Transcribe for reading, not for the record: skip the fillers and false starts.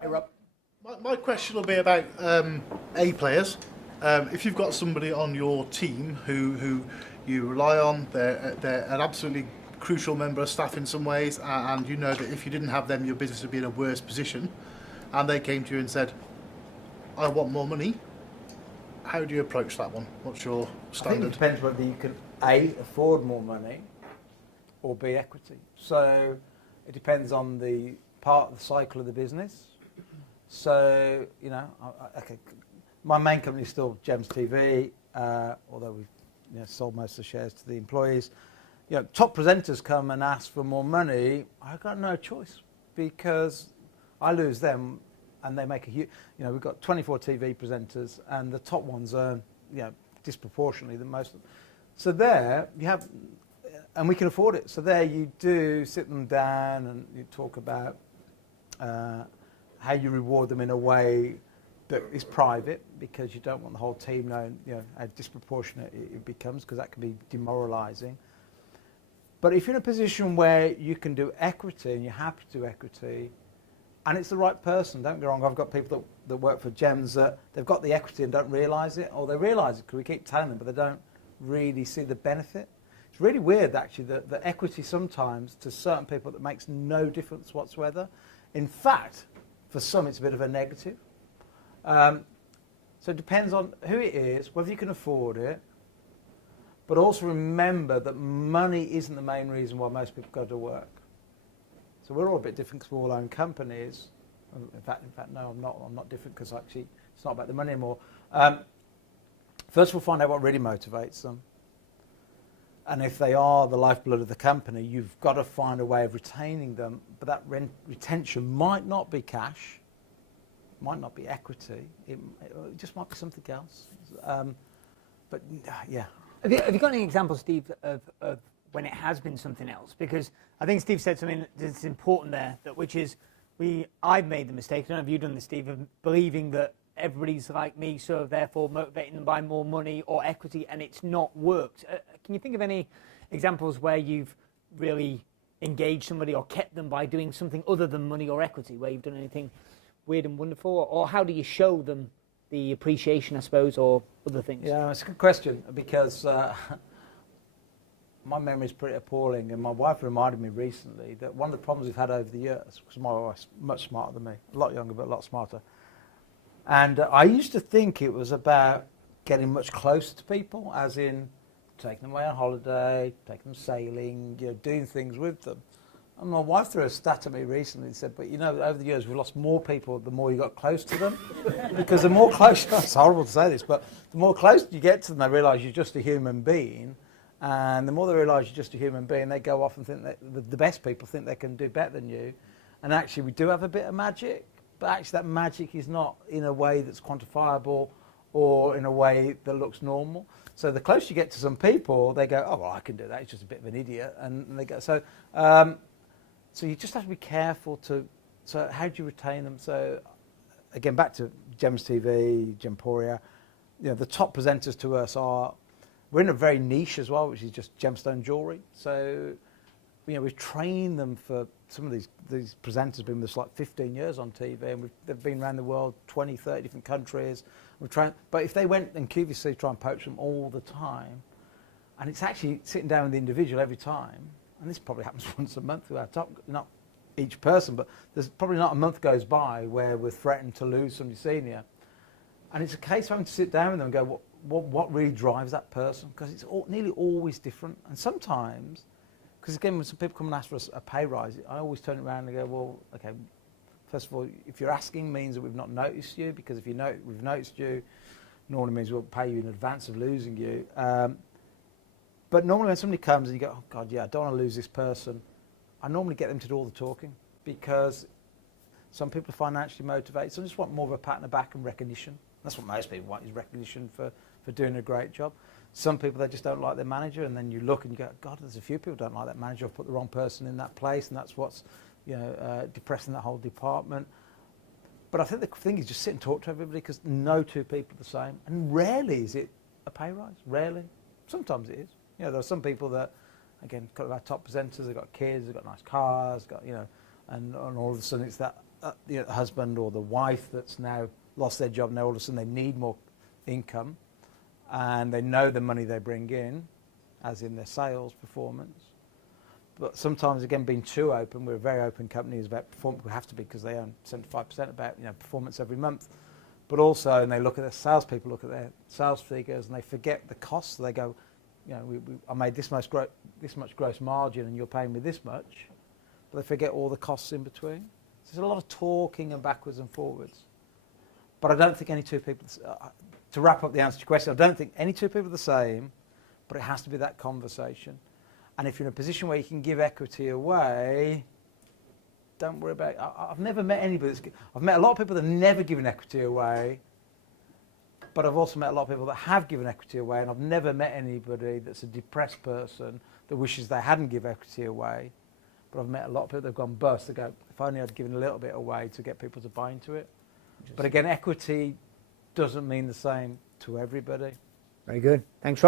Hey, Rob. My question will be about A players. If you've got somebody on your team who you rely on, they're an absolutely crucial member of staff in some ways, and you know that if you didn't have them, your business would be in a worse position, and they came to you and said, I want more money, how do you approach that one? What's your I think it standard? depends whether you can A, afford more money, or B, equity. So it depends on the part of the cycle of the business. So, you know, okay, my main company is still Gems TV, although we've sold most of the shares to the employees. You know, top presenters come and ask for more money. I've got no choice because I lose them and they make a huge, you know, we've got 24 TV presenters and the top ones earn, you know, disproportionately than most of them. So there you have, and we can afford it. So there you do sit them down and you talk about how you reward them in a way that is private, because you don't want the whole team knowing, you know, how disproportionate it becomes, because that can be demoralising. But if you're in a position where you can do equity and you're happy to do equity, and it's the right person, don't get me wrong, I've got people that work for Gems that they've got the equity and don't realise it, or they realise it because we keep telling them, but they don't really see the benefit. It's really weird, actually, that the equity sometimes, to certain people, that makes no difference whatsoever. In fact, for some, it's a bit of a negative. So it depends on who it is, whether you can afford it, but also remember that money isn't the main reason why most people go to work. So we're all a bit different because we all own companies. In fact, no, I'm not different, because actually it's not about the money anymore. First, we'll find out what really motivates them. And if they are the lifeblood of the company, you've got to find a way of retaining them. But that retention might not be cash, might not be equity. It just might be something else. But yeah. Have you got any examples, Steve, of when it has been something else? Because I think Steve said something that's important there, which is I've made the mistake, I don't know if you've done this, Steve, of believing that everybody's like me, so therefore motivating them by more money or equity, and it's not worked. Can you think of any examples where you've really engaged somebody or kept them by doing something other than money or equity, where you've done anything weird and wonderful? Or how do you show them the appreciation, I suppose, or other things? Yeah, it's a good question, because my memory is pretty appalling, and my wife reminded me recently that one of the problems we've had over the years, because my wife's much smarter than me, a lot younger but a lot smarter, and I used to think it was about getting much closer to people, as in taking them away on holiday, taking them sailing, you know, doing things with them. And my wife threw a stat at me recently and said, but you know, over the years we've lost more people the more you got close to them. Because the more close, it's horrible to say this, but the more close you get to them, they realise you're just a human being. And the more they realise you're just a human being, they go off and think that the best people think they can do better than you. And actually we do have a bit of magic, but actually that magic is not in a way that's quantifiable or in a way that looks normal. So the closer you get to some people, they go, oh, well, I can do that. He's just a bit of an idiot. And they go, so you just have to be careful so how do you retain them? So again, back to Gems TV, Gemporia, you know, the top presenters to us we're in a very niche as well, which is just gemstone jewellery. So, you know, we've trained them for some of these presenters have been with us like 15 years on TV, and they've been around the world, 20, 30 different countries. But if they went and QVC try and poach them all the time, and it's actually sitting down with the individual every time, and this probably happens once a month with our top, not each person, but there's probably not a month goes by where we're threatened to lose somebody senior. And it's a case of having to sit down with them and go, what really drives that person? Because it's nearly always different. And sometimes, because again, when some people come and ask for a pay rise, I always turn it around and go, well, okay, first of all, if you're asking means that we've not noticed you, because if we've noticed you, normally means we'll pay you in advance of losing you. But normally when somebody comes and you go, oh God, yeah, I don't want to lose this person, I normally get them to do all the talking, because some people are financially motivated, some just want more of a pat on the back and recognition. That's what most people want, is recognition for doing a great job. Some people, they just don't like their manager, and then you look and you go, God, there's a few people who don't like that manager. I've put the wrong person in that place, and that's what's, you know, depressing that whole department. But I think the thing is just sit and talk to everybody, because no two people are the same. And rarely is it a pay rise, rarely. Sometimes it is. You know, there are some people that, again, got our top presenters, they've got kids, they've got nice cars, got, you know, and all of a sudden it's that the husband or the wife that's now lost their job, now all of a sudden they need more income, and they know the money they bring in, as in their sales performance. But sometimes, again, being too open, we're a very open company, is about performance. We have to be, because they own 75% about performance every month. But also, and they look at their salespeople, look at their sales figures, and they forget the costs. So they go, I made this much gross margin, and you're paying me this much. But they forget all the costs in between. So there's a lot of talking and backwards and forwards. But I don't think any two people, to wrap up the answer to your question, I don't think any two people are the same, but it has to be that conversation. And if you're in a position where you can give equity away, don't worry about it. I've never met anybody I've met a lot of people that have never given equity away, but I've also met a lot of people that have given equity away, and I've never met anybody that's a depressed person that wishes they hadn't given equity away. But I've met a lot of people that have gone bust. They go, if only I'd given a little bit away to get people to buy into it. But again, equity doesn't mean the same to everybody. Very good. Thanks, Rob.